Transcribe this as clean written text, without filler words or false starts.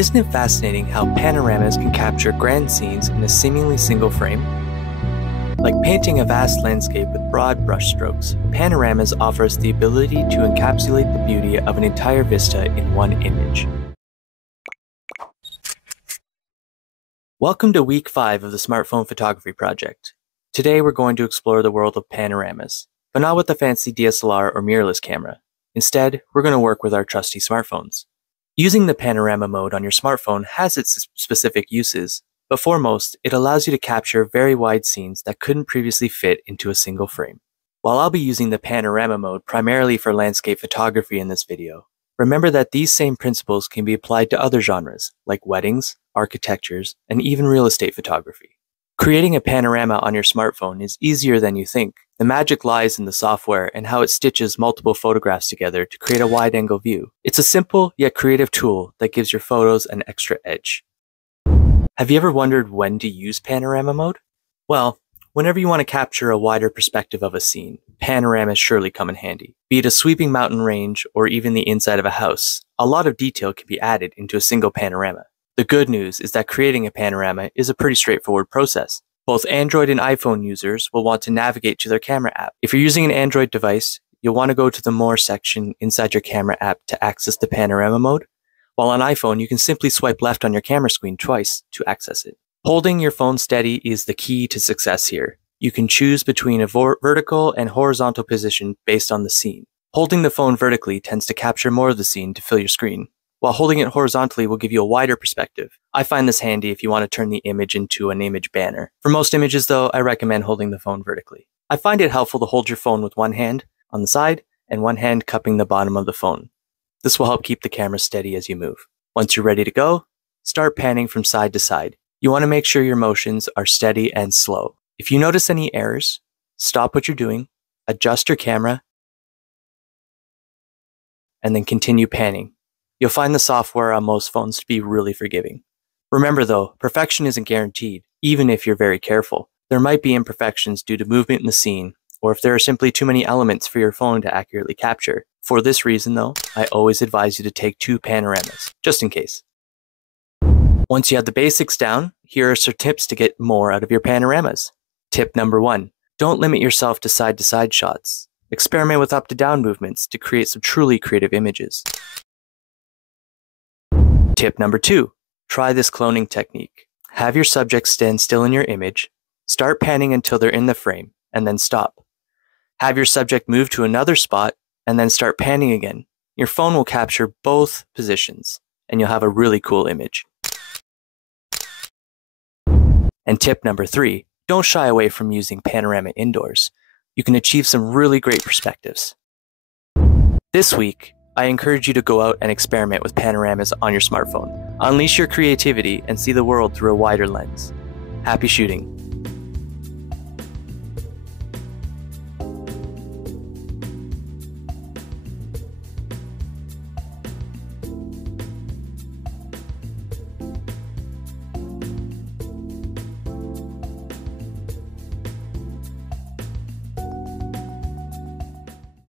Isn't it fascinating how panoramas can capture grand scenes in a seemingly single frame? Like painting a vast landscape with broad brushstrokes, panoramas offer us the ability to encapsulate the beauty of an entire vista in one image. Welcome to week 5 of the Smartphone Photography Project. Today we're going to explore the world of panoramas, but not with a fancy DSLR or mirrorless camera. Instead, we're going to work with our trusty smartphones. Using the panorama mode on your smartphone has its specific uses, but foremost, it allows you to capture very wide scenes that couldn't previously fit into a single frame. While I'll be using the panorama mode primarily for landscape photography in this video, remember that these same principles can be applied to other genres, like weddings, architectures, and even real estate photography. Creating a panorama on your smartphone is easier than you think. The magic lies in the software and how it stitches multiple photographs together to create a wide-angle view. It's a simple yet creative tool that gives your photos an extra edge. Have you ever wondered when to use panorama mode? Well, whenever you want to capture a wider perspective of a scene, panoramas surely come in handy. Be it a sweeping mountain range or even the inside of a house, a lot of detail can be added into a single panorama. The good news is that creating a panorama is a pretty straightforward process. Both Android and iPhone users will want to navigate to their camera app. If you're using an Android device, you'll want to go to the More section inside your camera app to access the panorama mode, while on iPhone you can simply swipe left on your camera screen twice to access it. Holding your phone steady is the key to success here. You can choose between a vertical and horizontal position based on the scene. Holding the phone vertically tends to capture more of the scene to fill your screen, while holding it horizontally will give you a wider perspective. I find this handy if you want to turn the image into an image banner. For most images though, I recommend holding the phone vertically. I find it helpful to hold your phone with one hand on the side and one hand cupping the bottom of the phone. This will help keep the camera steady as you move. Once you're ready to go, start panning from side to side. You want to make sure your motions are steady and slow. If you notice any errors, stop what you're doing, adjust your camera, and then continue panning. You'll find the software on most phones to be really forgiving. Remember though, perfection isn't guaranteed, even if you're very careful. There might be imperfections due to movement in the scene, or if there are simply too many elements for your phone to accurately capture. For this reason though, I always advise you to take 2 panoramas, just in case. Once you have the basics down, here are some tips to get more out of your panoramas. Tip number 1, don't limit yourself to side-to-side shots. Experiment with up-to-down movements to create some truly creative images. Tip number 2, try this cloning technique. Have your subject stand still in your image, start panning until they're in the frame, and then stop. Have your subject move to another spot, and then start panning again. Your phone will capture both positions, and you'll have a really cool image. And tip number 3, don't shy away from using panorama indoors. You can achieve some really great perspectives. This week, I encourage you to go out and experiment with panoramas on your smartphone. Unleash your creativity and see the world through a wider lens. Happy shooting!